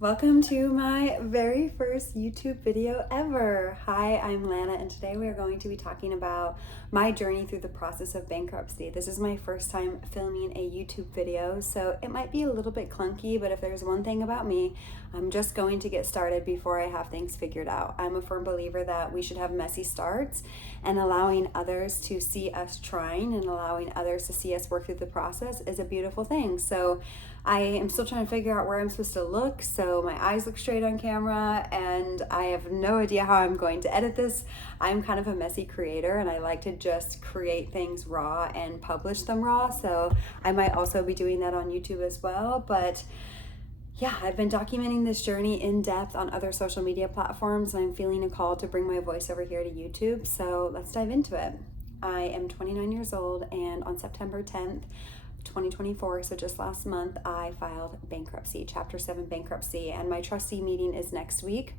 Welcome to my very first YouTube video ever. Hi, I'm Lana, and today we are going to be talking about my journey through the process of bankruptcy. This is my first time filming a YouTube video, so it might be a little bit clunky, but if there's one thing about me, I'm just going to get started before I have things figured out. I'm a firm believer that we should have messy starts, and allowing others to see us trying and allowing others to see us work through the process is a beautiful thing. So I am still trying to figure out where I'm supposed to look, so my eyes look straight on camera, and I have no idea how I'm going to edit this. I'm kind of a messy creator, and I like to just create things raw and publish them raw, so I might also be doing that on YouTube as well. But yeah, I've been documenting this journey in depth on other social media platforms, and I'm feeling a call to bring my voice over here to YouTube, so let's dive into it. I am 29 years old, and on September 10th, 2024, so just last month, I filed bankruptcy, Chapter 7 bankruptcy, and my trustee meeting is next week.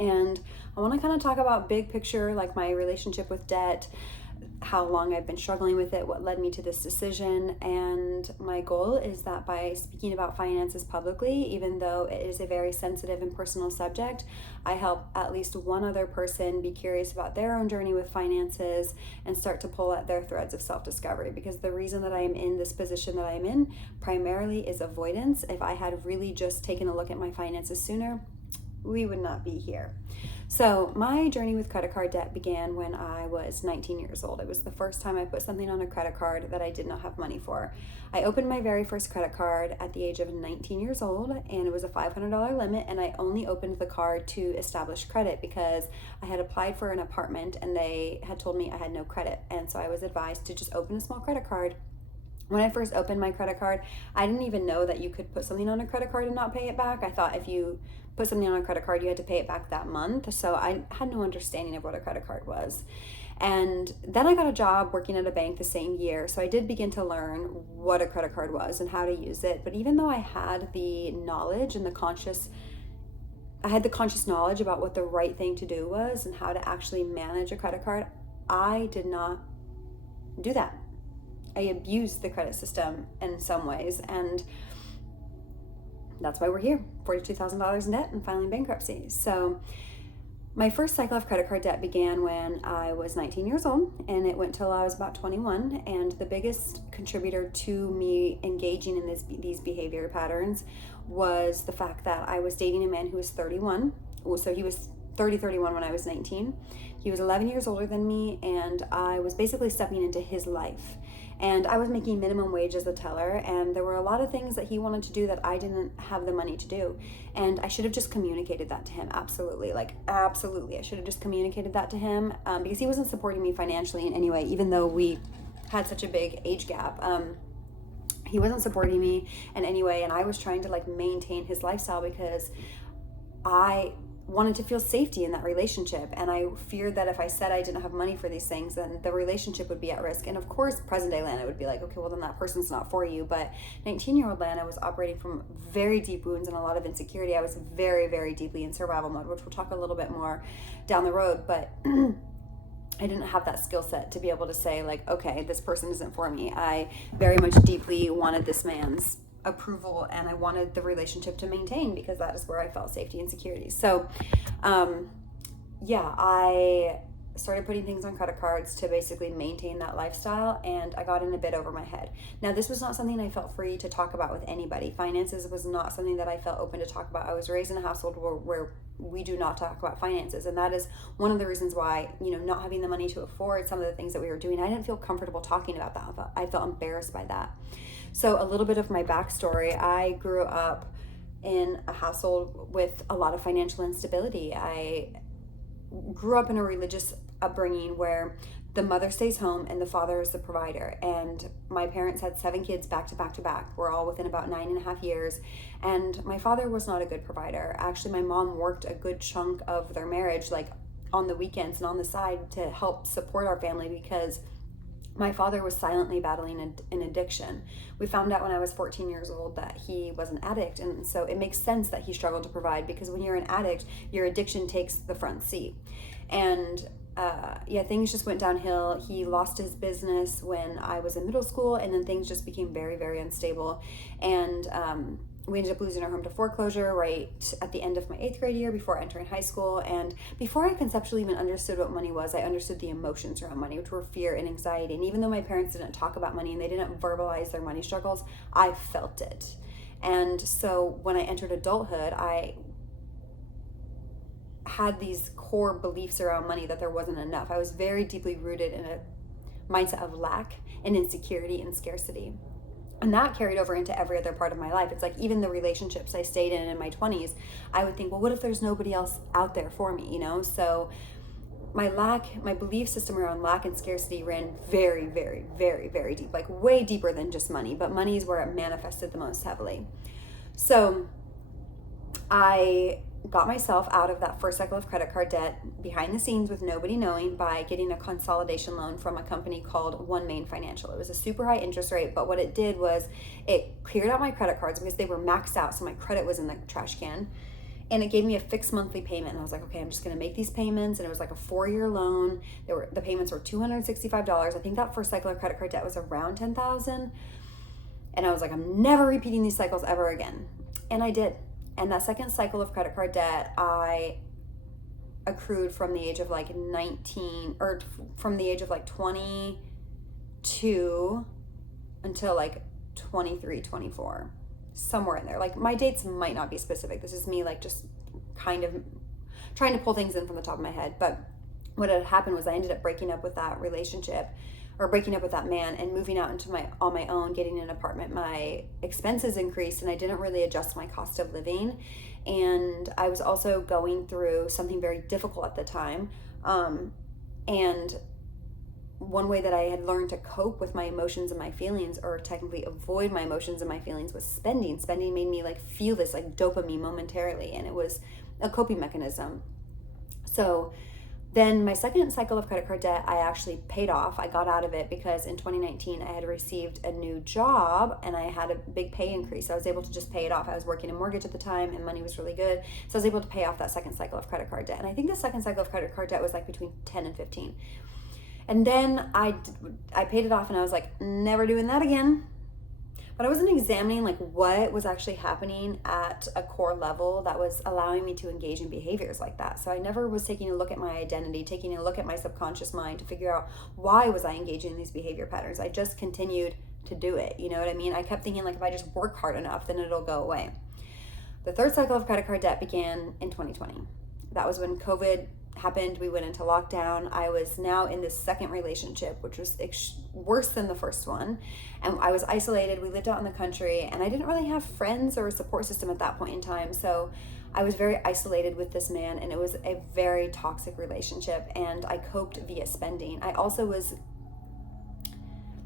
And I want to kind of talk about big picture, like my relationship with debt, how long I've been struggling with it, what led me to this decision. And my goal is that by speaking about finances publicly, even though it is a very sensitive and personal subject, I help at least one other person be curious about their own journey with finances and start to pull at their threads of self-discovery. Because the reason that I am in this position that I'm in primarily is avoidance. If I had really just taken a look at my finances sooner, we would not be here. So my journey with credit card debt began when I was 19 years old. It was the first time I put something on a credit card that I did not have money for. I opened my very first credit card at the age of 19 years old, and it was a $500 limit, and I only opened the card to establish credit because I had applied for an apartment and they had told me I had no credit, and so I was advised to just open a small credit card. When I first opened my credit card, I didn't even know that you could put something on a credit card and not pay it back. I thought if you put something on a credit card, you had to pay it back that month. So I had no understanding of what a credit card was. And then I got a job working at a bank the same year. So I did begin to learn what a credit card was and how to use it. But even though I had the knowledge and the conscious knowledge about what the right thing to do was and how to actually manage a credit card, I did not do that. I abused the credit system in some ways, and that's why we're here, $42,000 in debt and filing bankruptcy. So my first cycle of credit card debt began when I was 19 years old, and it went till I was about 21. And the biggest contributor to me engaging in these behavior patterns was the fact that I was dating a man who was 31. So he was 31 when I was 19. He was 11 years older than me, and I was basically stepping into his life. And I was making minimum wage as a teller, and there were a lot of things that he wanted to do that I didn't have the money to do. And I should have just communicated that to him. Absolutely. I should have just communicated that to him because he wasn't supporting me financially in any way, even though we had such a big age gap. He wasn't supporting me in any way, and I was trying to maintain his lifestyle because I wanted to feel safety in that relationship, and I feared that if I said I didn't have money for these things, then the relationship would be at risk. And of course, present day Lana would be like, okay, well then that person's not for you. But 19-year-old Lana was operating from very deep wounds and a lot of insecurity. I was very, very deeply in survival mode, which we'll talk a little bit more down the road. But I didn't have that skill set to be able to say okay, this person isn't for me. I very much deeply wanted this man's approval, and I wanted the relationship to maintain because that is where I felt safety and security. So I started putting things on credit cards to basically maintain that lifestyle, and I got in a bit over my head. Now, this was not something I felt free to talk about with anybody. Finances was not something that I felt open to talk about. I was raised in a household where we do not talk about finances, and that is one of the reasons why, not having the money to afford some of the things that we were doing, I didn't feel comfortable talking about that. I felt embarrassed by that. So a little bit of my backstory: I grew up in a household with a lot of financial instability. I grew up in a religious upbringing where the mother stays home and the father is the provider. And my parents had 7 kids back to back to back. We're all within about 9.5 years. And my father was not a good provider. Actually, my mom worked a good chunk of their marriage, on the weekends and on the side, to help support our family because my father was silently battling an addiction. We found out when I was 14 years old that he was an addict, and so it makes sense that he struggled to provide because when you're an addict, your addiction takes the front seat. And things just went downhill. He lost his business when I was in middle school, and then things just became very, very unstable. And we ended up losing our home to foreclosure right at the end of my 8th grade year before entering high school. And before I conceptually even understood what money was, I understood the emotions around money, which were fear and anxiety. And even though my parents didn't talk about money and they didn't verbalize their money struggles, I felt it. And so when I entered adulthood, I had these core beliefs around money that there wasn't enough. I was very deeply rooted in a mindset of lack and insecurity and scarcity. And that carried over into every other part of my life. It's like even the relationships I stayed in my 20s, I would think, well, what if there's nobody else out there for me, you know? So my belief system around lack and scarcity ran very, very, very, very deep, like way deeper than just money, but money is where it manifested the most heavily. So I got myself out of that first cycle of credit card debt behind the scenes with nobody knowing by getting a consolidation loan from a company called One Main Financial. It was a super high interest rate, but what it did was it cleared out my credit cards because they were maxed out, so my credit was in the trash can. And it gave me a fixed monthly payment. And I was like, okay, I'm just going to make these payments. And it was like a 4-year loan. The payments were $265. I think that first cycle of credit card debt was around $10,000. And I was like, I'm never repeating these cycles ever again. And I did. And that second cycle of credit card debt, I accrued from the age of like 19, or from the age of like 22 until like 23, 24, somewhere in there. Like my dates might not be specific. This is me like just kind of trying to pull things in from the top of my head. But what had happened was I ended up breaking up with that relationship, or breaking up with that man, and moving out on my own, getting an apartment. My expenses increased and I didn't really adjust my cost of living. And I was also going through something very difficult at the time. And one way that I had learned to cope with my emotions and my feelings, or technically avoid my emotions and my feelings, was spending. Spending made me like feel this like dopamine momentarily, and it was a coping mechanism. So then my second cycle of credit card debt, I actually paid off. I got out of it because in 2019, I had received a new job and I had a big pay increase. So I was able to just pay it off. I was working a mortgage at the time and money was really good. So I was able to pay off that second cycle of credit card debt. And I think the second cycle of credit card debt was like between 10 and 15. And then I paid it off and I was like, never doing that again. But I wasn't examining like what was actually happening at a core level that was allowing me to engage in behaviors like that. So I never was taking a look at my identity, taking a look at my subconscious mind to figure out why was I engaging in these behavior patterns. I just continued to do it. You know what I mean? I kept thinking like if I just work hard enough, then it'll go away. The third cycle of credit card debt began in 2020. That was when COVID happened. We went into lockdown. I was now in this second relationship, which was worse than the first one. And I was isolated. We lived out in the country and I didn't really have friends or a support system at that point in time. So I was very isolated with this man, and it was a very toxic relationship, and I coped via spending. I also was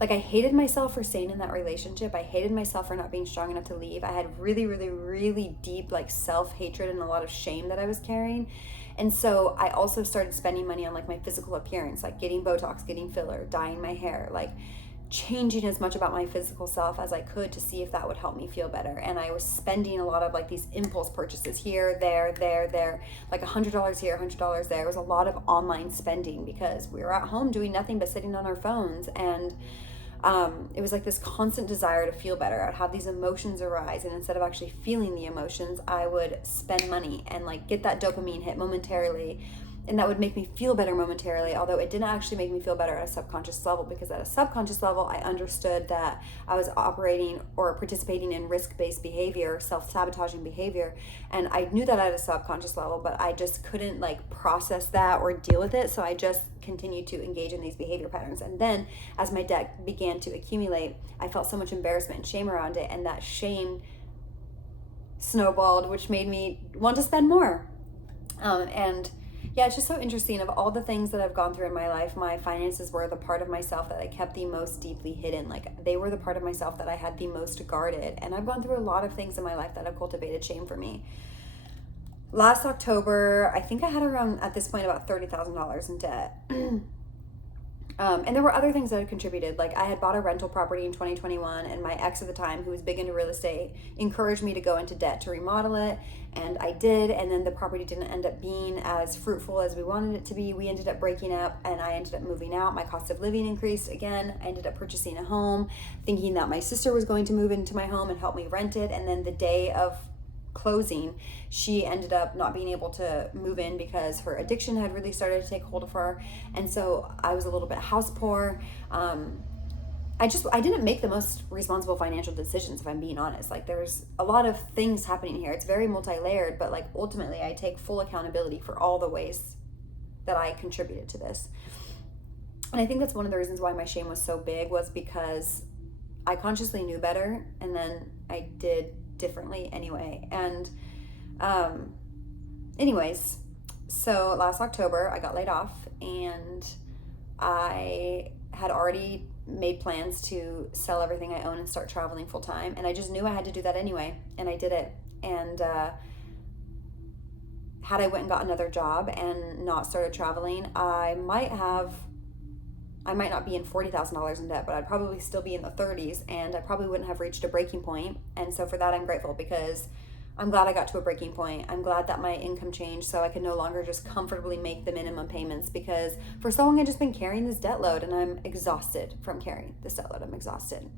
like, I hated myself for staying in that relationship. I hated myself for not being strong enough to leave. I had really, really, really deep like self-hatred and a lot of shame that I was carrying. And so I also started spending money on like my physical appearance, like getting Botox, getting filler, dyeing my hair, like changing as much about my physical self as I could to see if that would help me feel better. And I was spending a lot of like these impulse purchases here, there, like $100 here, $100 there. It was a lot of online spending because we were at home doing nothing but sitting on our phones. And it was like this constant desire to feel better. I'd have these emotions arise, and instead of actually feeling the emotions, I would spend money and like get that dopamine hit momentarily, and that would make me feel better momentarily, although it didn't actually make me feel better at a subconscious level, because at a subconscious level, I understood that I was operating or participating in risk-based behavior, self-sabotaging behavior, and I knew that at a subconscious level, but I just couldn't like process that or deal with it, so I just continued to engage in these behavior patterns. And then as my debt began to accumulate, I felt so much embarrassment and shame around it, and that shame snowballed, which made me want to spend more. And yeah, it's just so interesting. Of all the things that I've gone through in my life, my finances were the part of myself that I kept the most deeply hidden. Like, they were the part of myself that I had the most guarded. And I've gone through a lot of things in my life that have cultivated shame for me. Last October, I think I had around, at this point, about $30,000 in debt. And there were other things that had contributed. Like I had bought a rental property in 2021, and my ex at the time, who was big into real estate, encouraged me to go into debt to remodel it. And I did. And then the property didn't end up being as fruitful as we wanted it to be. We ended up breaking up, and I ended up moving out. My cost of living increased again. I ended up purchasing a home, thinking that my sister was going to move into my home and help me rent it. And then the day of closing, she ended up not being able to move in because her addiction had really started to take hold of her. And so I was a little bit house poor. I didn't make the most responsible financial decisions, if I'm being honest. Like there's a lot of things happening here. It's very multi-layered, but like ultimately I take full accountability for all the ways that I contributed to this. And I think that's one of the reasons why my shame was so big, was because I consciously knew better, and then I did differently anyway. And anyways, so last October I got laid off, and I had already made plans to sell everything I own and start traveling full time, and I just knew I had to do that anyway, and I did it. And had I went and got another job and not started traveling, I might not be in $40,000 in debt, but I'd probably still be in the 30s, and I probably wouldn't have reached a breaking point. And so for that, I'm grateful, because I'm glad I got to a breaking point. I'm glad that my income changed so I could no longer just comfortably make the minimum payments, because for so long I've just been carrying this debt load, and I'm exhausted from carrying this debt load. I'm exhausted.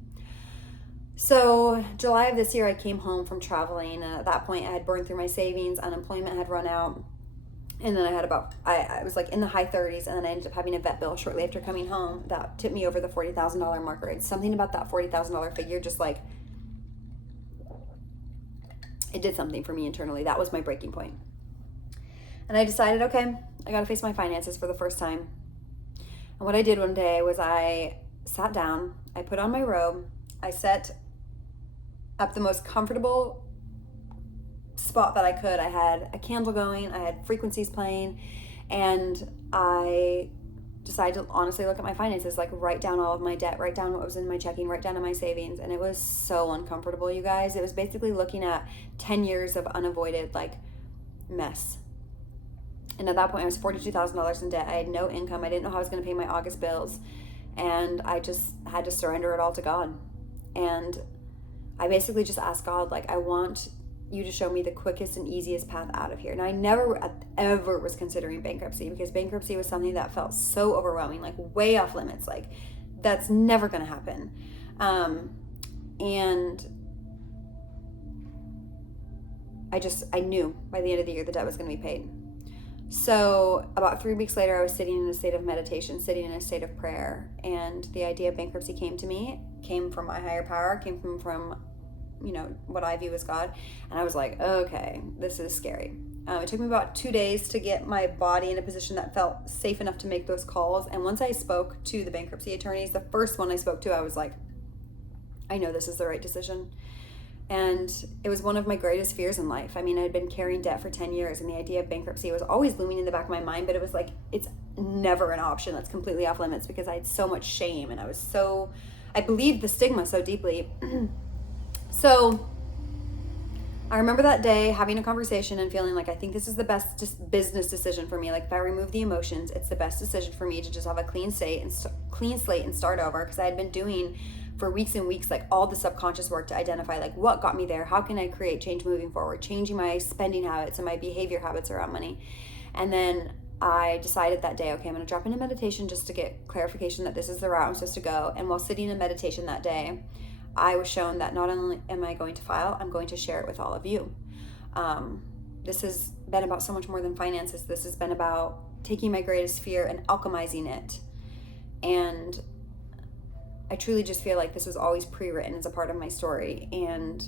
So July of this year, I came home from traveling, and at that point I had burned through my savings, unemployment had run out. And then I had I was like in the high 30s, and then I ended up having a vet bill shortly after coming home that tipped me over the $40,000 marker. It's something about that $40,000 figure, just like, it did something for me internally. That was my breaking point. And I decided, okay, I got to face my finances for the first time. And what I did one day was I sat down, I put on my robe, I set up the most comfortable spot that I could. I had a candle going, I had frequencies playing, and I decided to honestly look at my finances, like write down all of my debt, write down what was in my checking, write down in my savings. And it was so uncomfortable, you guys. It was basically looking at 10 years of unavoided like mess. And at that point I was $42,000 in debt. I had no income. I didn't know how I was going to pay my August bills, and I just had to surrender it all to God. And I basically just asked God, like, I want you to show me the quickest and easiest path out of here. And I never ever was considering bankruptcy, because bankruptcy was something that felt so overwhelming, like way off limits, like that's never going to happen. And I knew by the end of the year the debt was going to be paid. So about 3 weeks later, I was sitting in a state of meditation, sitting in a state of prayer, and the idea of bankruptcy came to me, came from my higher power, came from what I view as God. And I was like, okay, this is scary. It took me about 2 days to get my body in a position that felt safe enough to make those calls. And once I spoke to the bankruptcy attorneys, the first one I spoke to, I was like, I know this is the right decision. And it was one of my greatest fears in life. I mean, I'd been carrying debt for 10 years, and the idea of bankruptcy was always looming in the back of my mind, but it was like, it's never an option that's completely off limits, because I had so much shame, and I believed the stigma so deeply. So I remember that day having a conversation and feeling like, I think this is the best just business decision for me. Like, if I remove the emotions, it's the best decision for me to just have a clean slate and start over. Because I had been doing for weeks and weeks, like all the subconscious work to identify like what got me there. How can I create change moving forward? Changing my spending habits and my behavior habits around money. And then I decided that day, okay, I'm going to drop into meditation just to get clarification that this is the route I'm supposed to go. And while sitting in meditation that day, I was shown that not only am I going to file, I'm going to share it with all of you. This has been about so much more than finances. This has been about taking my greatest fear and alchemizing it. And I truly just feel like this was always pre-written as a part of my story. And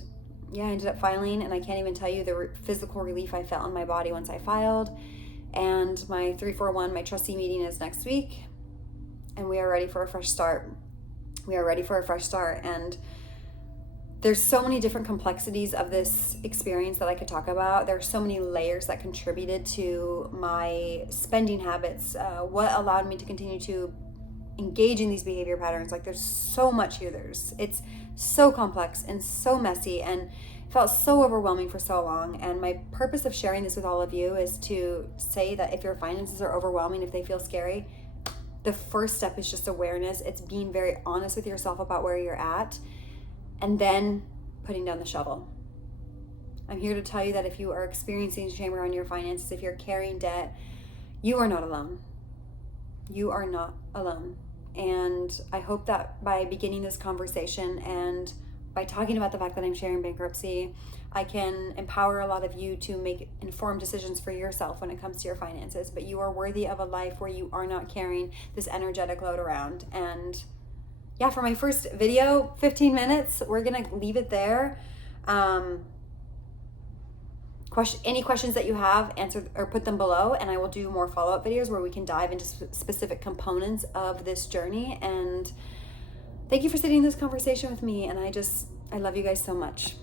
yeah, I ended up filing, and I can't even tell you the physical relief I felt in my body once I filed. And my 341, my trustee meeting is next week, and we are ready for a fresh start. And there's so many different complexities of this experience that I could talk about. There's so many layers that contributed to my spending habits, what allowed me to continue to engage in these behavior patterns. Like, there's so much here. It's so complex and so messy, and felt so overwhelming for so long. And my purpose of sharing this with all of you is to say that if your finances are overwhelming, if they feel scary, the first step is just awareness. It's being very honest with yourself about where you're at, and then putting down the shovel. I'm here to tell you that if you are experiencing shame around your finances, if you're carrying debt, you are not alone. You are not alone. And I hope that by beginning this conversation and by talking about the fact that I'm sharing bankruptcy, I can empower a lot of you to make informed decisions for yourself when it comes to your finances. But you are worthy of a life where you are not carrying this energetic load around. And yeah, for my first video, 15 minutes, we're gonna leave it there. Any questions that you have, answer or put them below, and I will do more follow-up videos where we can dive into specific components of this journey. And thank you for sitting in this conversation with me, and I love you guys so much.